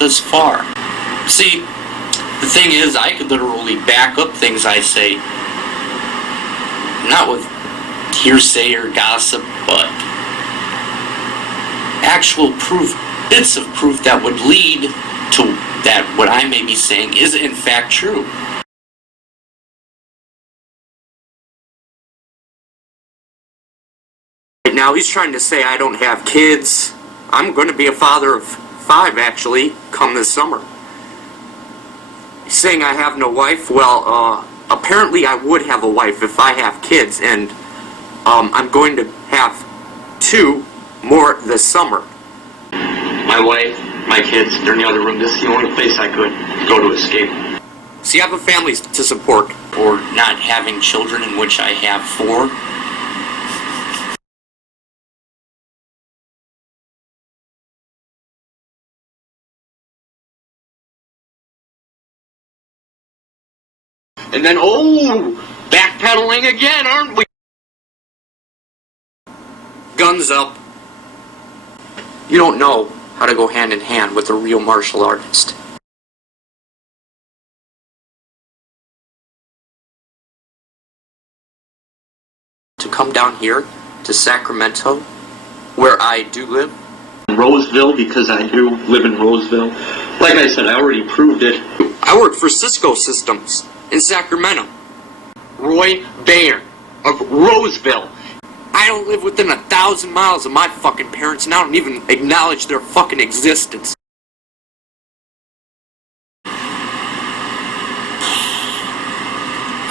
this far. See, the thing is, I could literally back up things I say, not with hearsay or gossip, but actual proof, bits of proof that would lead to that what I may be saying is in fact true. Right now he's trying to say I don't have kids. I'm going to be a father of 5 actually come this summer. He's saying I have no wife. Well, apparently I would have a wife if I have kids, and I'm going to have 2 more this summer. My wife, my kids, they're in the other room. This is the only place I could go to escape. See, I have a family to support. Or not having children, in which I have 4. And then, backpedaling again, aren't we? Guns up. You don't know how to go hand in hand with a real martial artist. To come down here to Sacramento, where I do live. Roseville, because I do live in Roseville. Like I said, I already proved it. I work for Cisco Systems in Sacramento. Roy Bayer of Roseville. I don't live within 1,000 miles of my fucking parents, and I don't even acknowledge their fucking existence.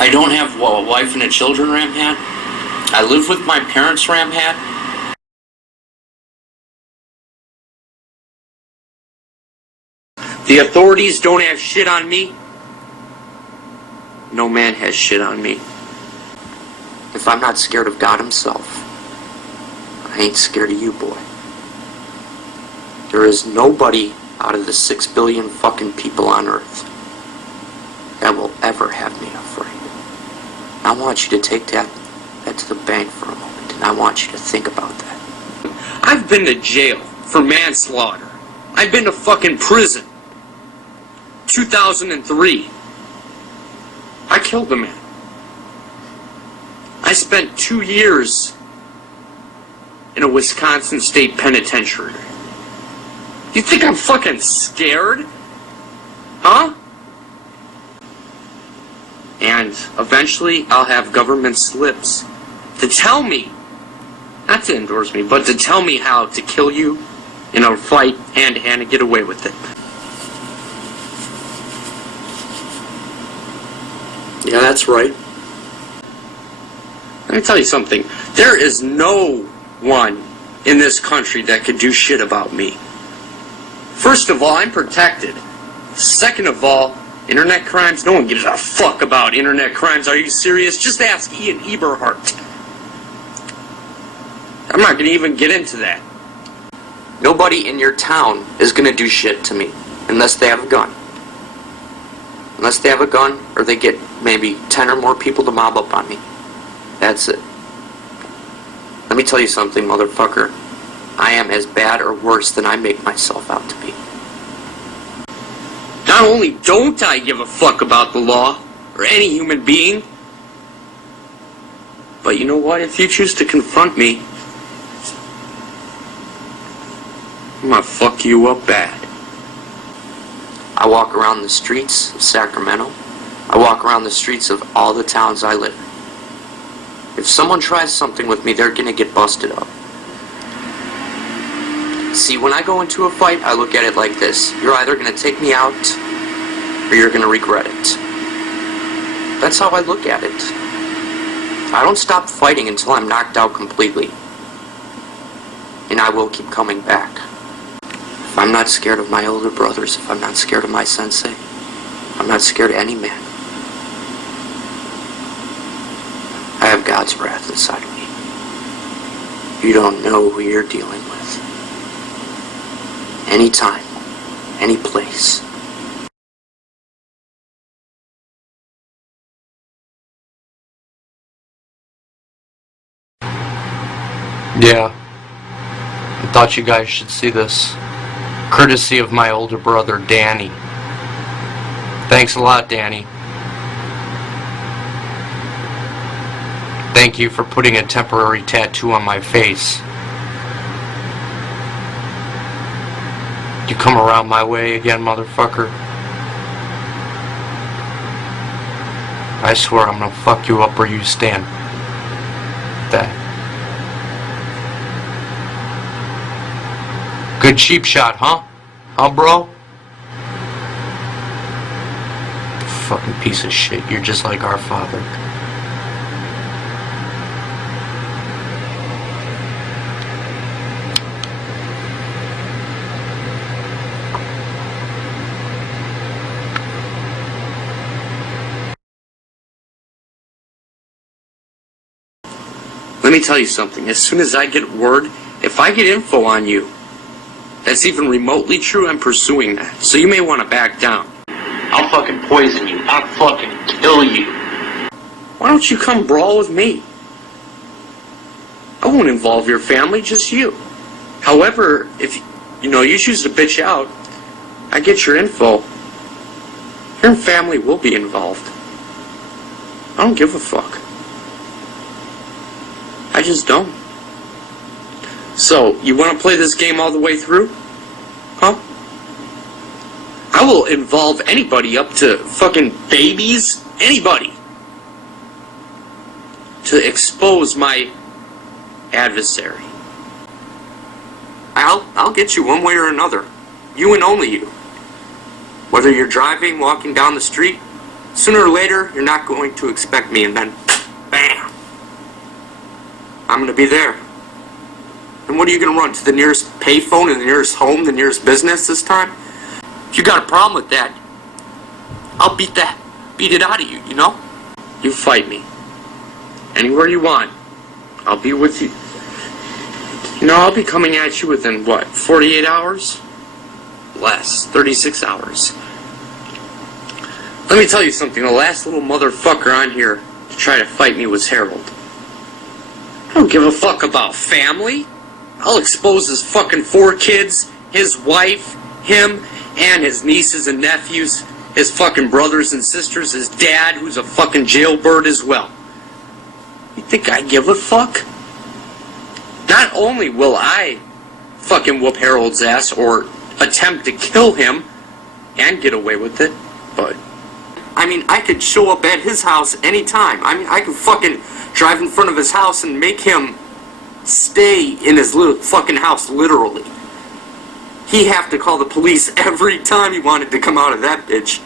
I don't have a wife and children, Ramhat. I live with my parents, Ramhat. The authorities don't have shit on me. No man has shit on me. If I'm not scared of God himself, I ain't scared of you, boy. There is nobody out of the 6 billion fucking people on earth that will ever have me afraid. I want you to take that to the bank for a moment, and I want you to think about that. I've been to jail for manslaughter. I've been to fucking prison. 2003. I killed a man. I spent 2 years in a Wisconsin state penitentiary. You think I'm fucking scared? Huh? And eventually I'll have government slips to tell me, not to endorse me, but to tell me how to kill you in a fight hand-to-hand and get away with it. Yeah, that's right. Let me tell you something. There is no one in this country that could do shit about me. First of all, I'm protected. Second of all, internet crimes, no one gives a fuck about internet crimes. Are you serious? Just ask Ian Eberhardt. I'm not going to even get into that. Nobody in your town is going to do shit to me unless they have a gun. Unless they have a gun, or they get maybe 10 or more people to mob up on me. That's it. Let me tell you something, motherfucker. I am as bad or worse than I make myself out to be. Not only don't I give a fuck about the law, or any human being, but you know what? If you choose to confront me, I'm gonna fuck you up bad. I walk around the streets of Sacramento. I walk around the streets of all the towns I live in. If someone tries something with me, they're gonna get busted up. See, when I go into a fight, I look at it like this. You're either gonna take me out, or you're gonna regret it. That's how I look at it. I don't stop fighting until I'm knocked out completely. And I will keep coming back. If I'm not scared of my older brothers, if I'm not scared of my sensei, I'm not scared of any man. I have God's wrath inside of me. You don't know who you're dealing with. Anytime, any place. Yeah. I thought you guys should see this. Courtesy of my older brother, Danny. Thanks a lot, Danny. Thank you for putting a temporary tattoo on my face. You come around my way again, motherfucker? I swear I'm gonna fuck you up where you stand. That. Good cheap shot, huh? Huh, bro? Fucking piece of shit. You're just like our father. Let me tell you something. As soon as I get word, if I get info on you that's even remotely true, I'm pursuing that. So you may want to back down. I'll fucking poison you. I'll fucking kill you. Why don't you come brawl with me? I won't involve your family, just you. However, if you choose to bitch out, I get your info, your family will be involved. I don't give a fuck. I just don't. So, you want to play this game all the way through? Huh? I will involve anybody up to fucking babies, anybody, to expose my adversary. I'll get you one way or another. You and only you. Whether you're driving, walking down the street, sooner or later, you're not going to expect me, and then, bam! I'm gonna be there. And what are you gonna run? To the nearest payphone, and the nearest home, the nearest business this time? If you got a problem with that, I'll beat it out of you, you know? You fight me. Anywhere you want. I'll be with you. I'll be coming at you within, 48 hours? Less. 36 hours. Let me tell you something. The last little motherfucker on here to try to fight me was Harold. I don't give a fuck about family. I'll expose his fucking 4 kids, his wife, him, and his nieces and nephews, his fucking brothers and sisters, his dad, who's a fucking jailbird as well. You think I give a fuck? Not only will I fucking whoop Harold's ass or attempt to kill him and get away with it, but I could show up at his house anytime. I could fucking drive in front of his house and make him stay in his little fucking house, literally. He'd have to call the police every time he wanted to come out of that bitch.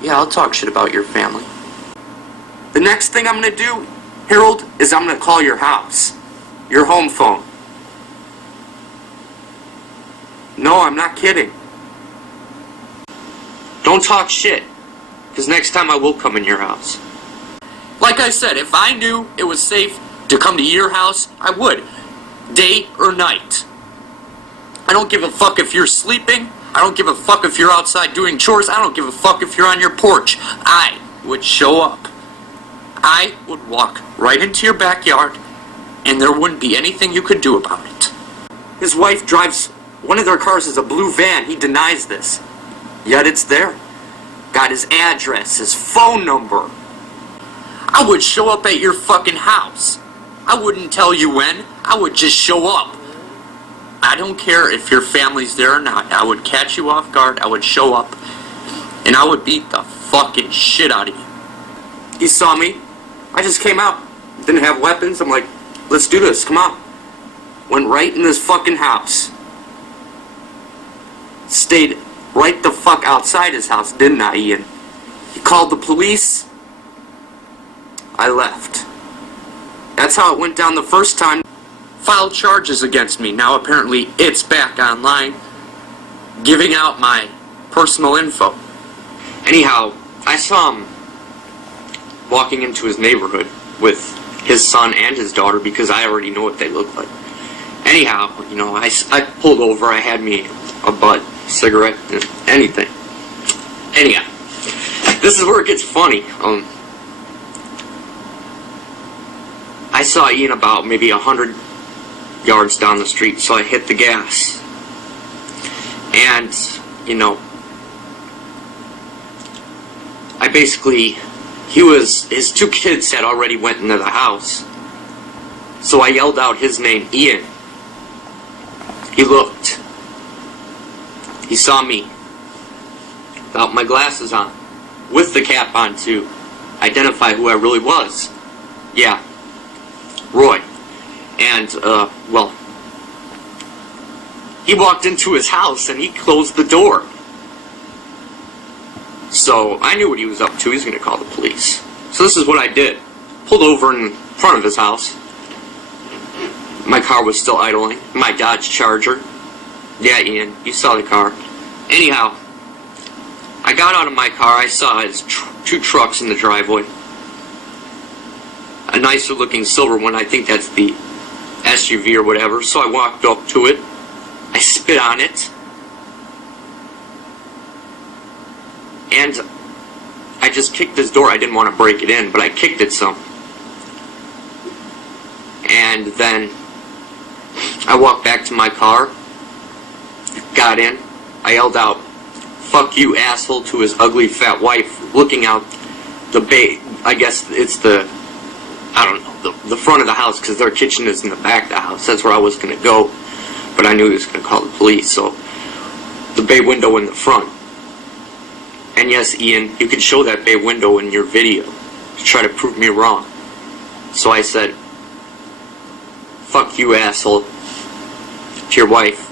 Yeah, I'll talk shit about your family. The next thing I'm gonna do, Harold, is I'm gonna call your house. Your home phone. No, I'm not kidding. Don't talk shit, because next time I will come in your house. Like I said, if I knew it was safe to come to your house, I would. Day or night. I don't give a fuck if you're sleeping. I don't give a fuck if you're outside doing chores. I don't give a fuck if you're on your porch. I would show up. I would walk right into your backyard, and there wouldn't be anything you could do about it. His wife drives, one of their cars is a blue van. He denies this. Yet it's there. Got his address, his phone number. I would show up at your fucking house. I wouldn't tell you when. I would just show up. I don't care if your family's there or not. I would catch you off guard. I would show up. And I would beat the fucking shit out of you. He saw me. I just came out. Didn't have weapons. I'm like, let's do this. Come on. Went right in this fucking house. Stayed right the fuck outside his house, didn't I, Ian? He called the police. I left. That's how it went down the first time. Filed charges against me. Now apparently it's back online, giving out my personal info. Anyhow, I saw him walking into his neighborhood with his son and his daughter because I already know what they look like. Anyhow, I pulled over. I had me a butt, cigarette, anything. Anyhow, this is where it gets funny. I saw Ian about maybe 100 yards down the street, so I hit the gas. And, you know, I basically, his 2 kids had already went into the house. So I yelled out his name, Ian. He looked. He saw me without my glasses on, with the cap on to identify who I really was. Yeah, Roy. And, well, he walked into his house and he closed the door. So I knew what he was up to. He's going to call the police. So this is what I did. Pulled over in front of his house. My car was still idling. My Dodge Charger. Yeah, Ian, you saw the car. Anyhow, I got out of my car. I saw his 2 trucks in the driveway. A nicer looking silver one. I think that's the SUV or whatever. So I walked up to it. I spit on it. And I just kicked his door. I didn't want to break it in, but I kicked it some. And then I walked back to my car, got in, I yelled out, "Fuck you, asshole," to his ugly fat wife, looking out the bay. I guess it's the, I don't know, the front of the house, because their kitchen is in the back of the house. That's where I was going to go, but I knew he was going to call the police, so the bay window in the front. And yes, Ian, you can show that bay window in your video to try to prove me wrong. So I said, "Fuck you, asshole," to your wife.